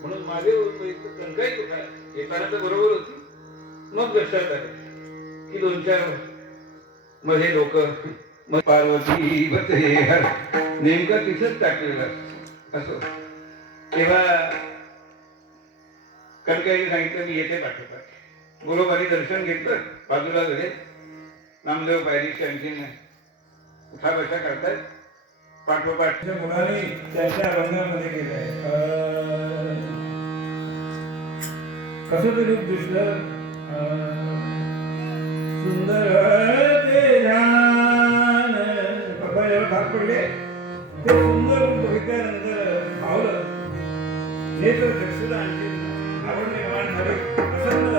म्हणून मागे होतो एक कणकाई कुठा येताना तर बरोबर होती. मग लक्षात आलं की 2-4 मध्ये लोक मग पार्वती बते नेमकं तिथंच टाकलेलं असं. तेव्हा कणकाईने सांगितलं मी येते पाठोपाठ. गुरुवारी दर्शन घेतलं, बाजूला झाले. नामदेव पायरीची आणखीन उठा बशा करतायत. पाठोपाठ मुलांनी त्यांच्या अभंगामध्ये केलंय. कसं ते रूप दिसलं सुंदर ते ध्यान. बाबा जेव्हा भाग पडले ते सुंदर रूप बघितल्यानंतर भावलं नेत्र चक्षुला आणखी आवड निर्माण झाली. प्रसन्न